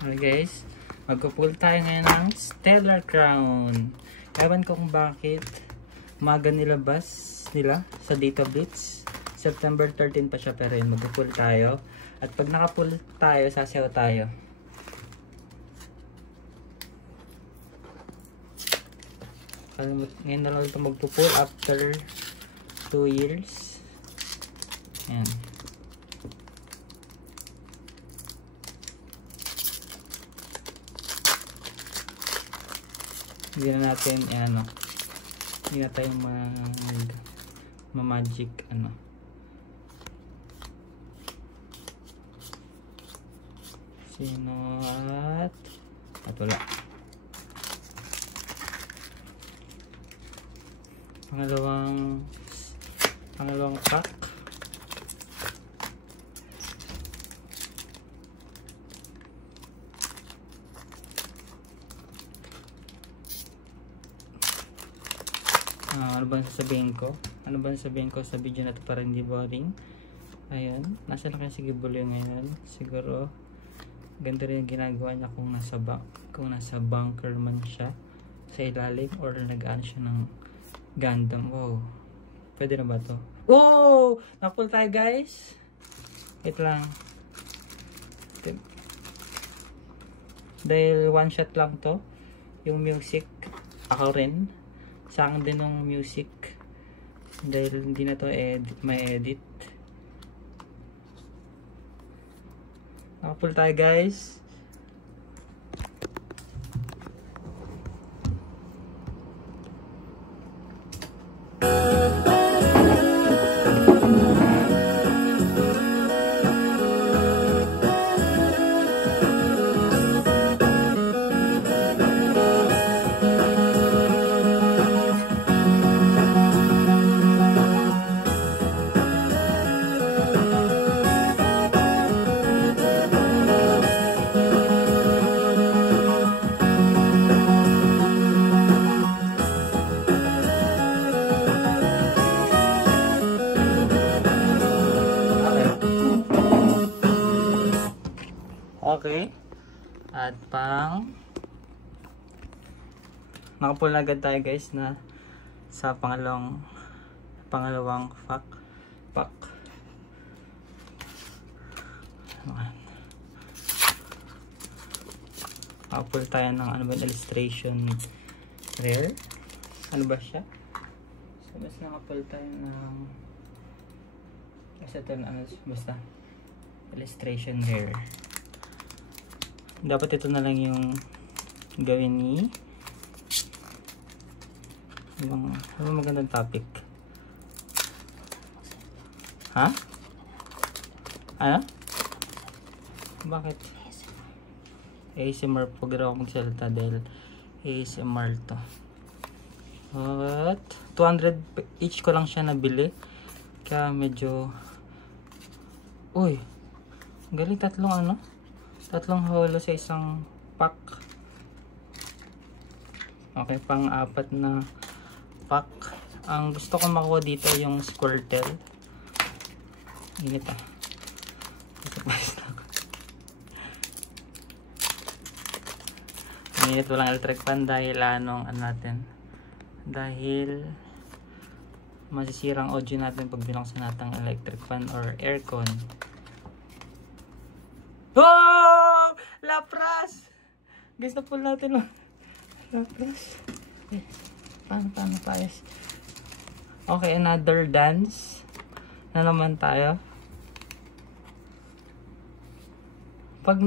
Okay guys, magpupull tayo ngayon ng Stellar Crown. Ewan ko kung bakit umaga nilabas nila sa Data Blitz. September 13 pa siya, pero yun, magpupull tayo. At pag nakapull tayo, sasayaw tayo. Ngayon na lang ito magpupull after 2 years. Ayan. Hindi na natin ano, hindi na tayo magic ano. Sino at wala. Pangalawang pack. Ano ba sasabihin ko? Sa video na to para hindi boring? Ayun, nasa na kaya si Gibulyo ngayon? Siguro ganda rin yung ginagawa niya kung nasa bunker man siya sa ilalim or nag-aan siya ng Gundam. Wow, pwede na ba to? Oh! Napull tayo guys. Wait lang. Dahil one shot lang to yung music, ako rin sa akin din ng music dahil hindi na to may edit. Nakapull tayo guys. Okay. At nakapull na agad tayo guys na sa pangalawang pack. Nakapull tayo ng ano ba, illustration rare. Ano ba siya? So mas nakapull tayo ng basta illustration rare. Dapat ito na lang yung gawin ni ano magandang topic. Ha? Ano? Bakit? ASMR po, gano'n ako magsalita dahil ASMR to. At 200 each ko lang siya nabili. Kaya medyo uy, galing tatlong holo sa isang pack. Okay, pang-apat na pack. Ang gusto ko makuha dito yung Squirtle. Init ah. Init, walang electric fan dahil dahil masisirang audio natin pag binuksan natin ang electric fan or aircon. Oh! Lapras! Guys, na-pull natin oh. Lapras. Okay. Paano payas? Okay, another dance na naman tayo. Pag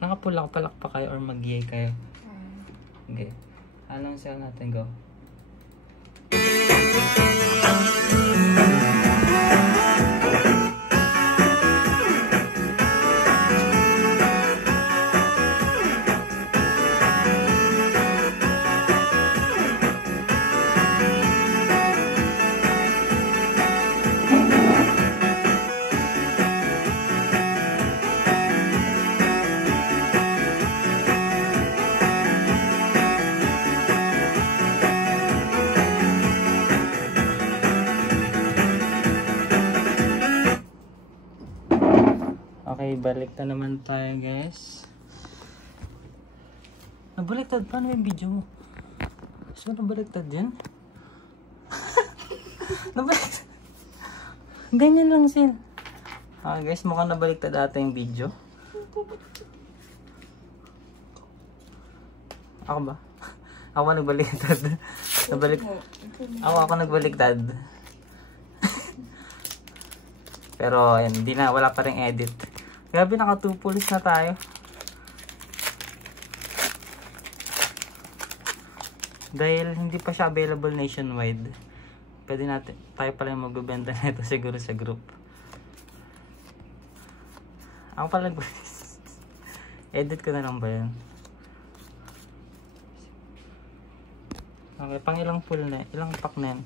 nakapull ako, palakpa kayo or mag-yay kayo. Okay. Anong sell natin? Go. Okay, balik na naman tayo guys. Nabaliktad. Paano yung video mo? So, nabaliktad yan? Nabaliktad. Ganyan lang, Sin. Guys, mukhang nabaliktad ata yung video. Ako ba? Ako nagbaliktad. Ako nagbaliktad. Pero, ayun, hindi na, wala pa rin edit. Grabe, naka 2 pulls na tayo. Dahil hindi pa siya available nationwide, pwede natin, tayo pala yung magbebenta nito siguro sa group. Ako pala edit ko na lang ba yan? Okay, pang ilang pull na, ilang pack na yan?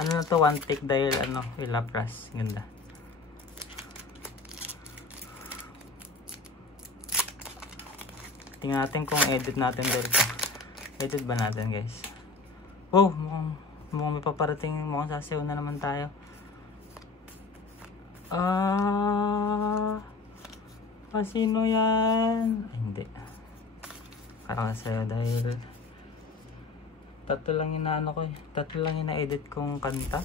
Ano na to, 1 take dahil ano, ilapras. Ganda. Tingnan natin kung edit natin dahil edit ba natin, guys. Oh, mukhang may paparating, mukhang sasayaw na naman tayo. Sino yan? Ay, hindi. Parang sasayaw dahil tatlo lang ina-edit kong kanta.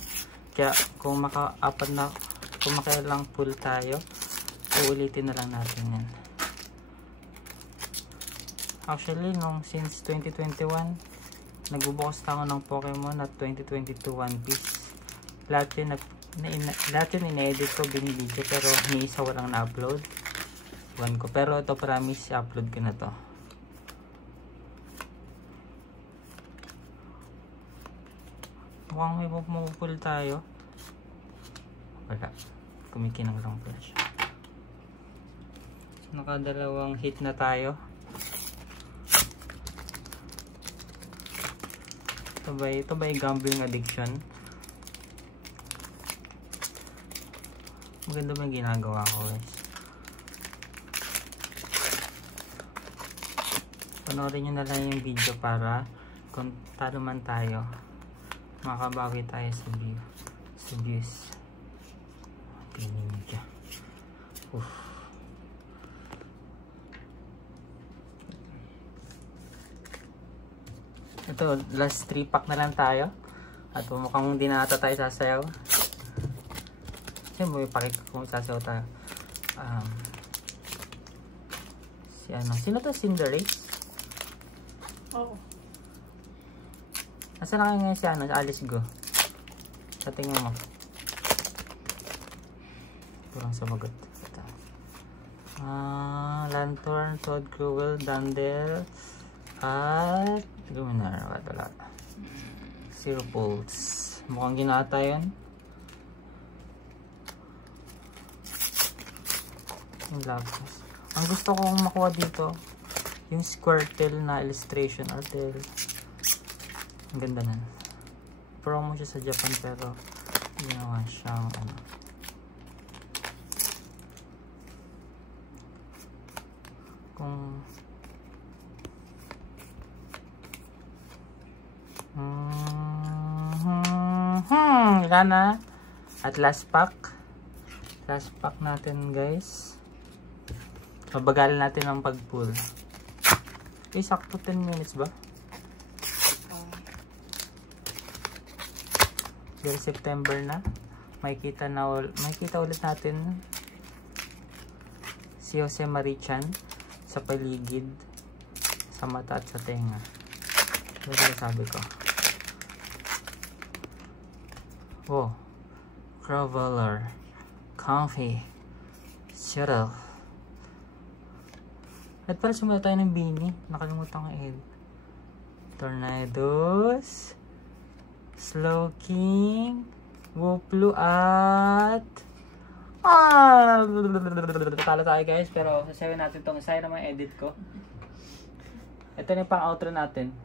Kaya kung maka-apat na, kung makailang full tayo, uulitin na lang natin yan. Actually, since 2021, nagbubukas na ako ng Pokemon at 2022 One Piece. Lahat yun ina-edit ko, binibidyo, pero ni isa walang na-upload. Ko. Pero ito, promise, upload ko na to. Mukhang may mapupul tayo. Wala. Kumikinang lang pala siya. Nakadalawang hit na tayo. Ito ba yung gambling addiction? Maganda ba yung ginagawa ko, guys? Panoorin nyo na lang yung video para kung talo man tayo, makabawi tayo sa views. Tingnan nyo dyan. Ito, last 3 pack na lang tayo. At mukhang hindi na ata tayo sasayaw. Siyempre, pakita kung sasayaw tayo. Sino to? Cinderace? Oo. Nasaan na kayo ngayon si Alice Go? Sa tingin mo. Kurang sumagot. Ito. Lanturn, Toad Cruel, Dandel, at Luminar. Wala. Zero Pulse. Mukhang ginata yun. Ang gusto kong makuha dito, yung Squirtle na illustration artel. Ang ganda na. Promo siya sa Japan pero ginawa siyang kung wala na. At last pack natin, guys. Mabagalan natin ang pag-pull. Sakto 10 minutes ba? Dahil September na, makikita ulit natin si Jose Marichan sa paligid, sa mata at sa tenga. Ito sabi ko. Oh, Graveler, Comfy, Shuttle. At para sumula tayo ng Bini, nakalimutan ko Tornadoes, Slowking, Woplu at talo tayo, guys, pero sasawin natin itong isa naman edit ko. Ito na yung pang outro natin.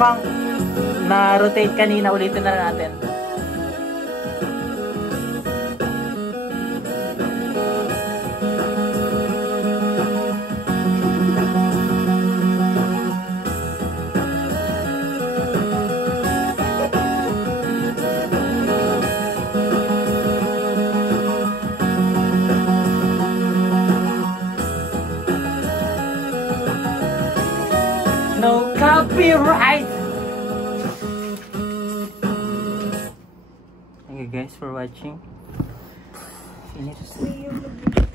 mukhang na-rotate kanina. Ulitin na lang natin. No copyright. Thank you guys for watching. Finish.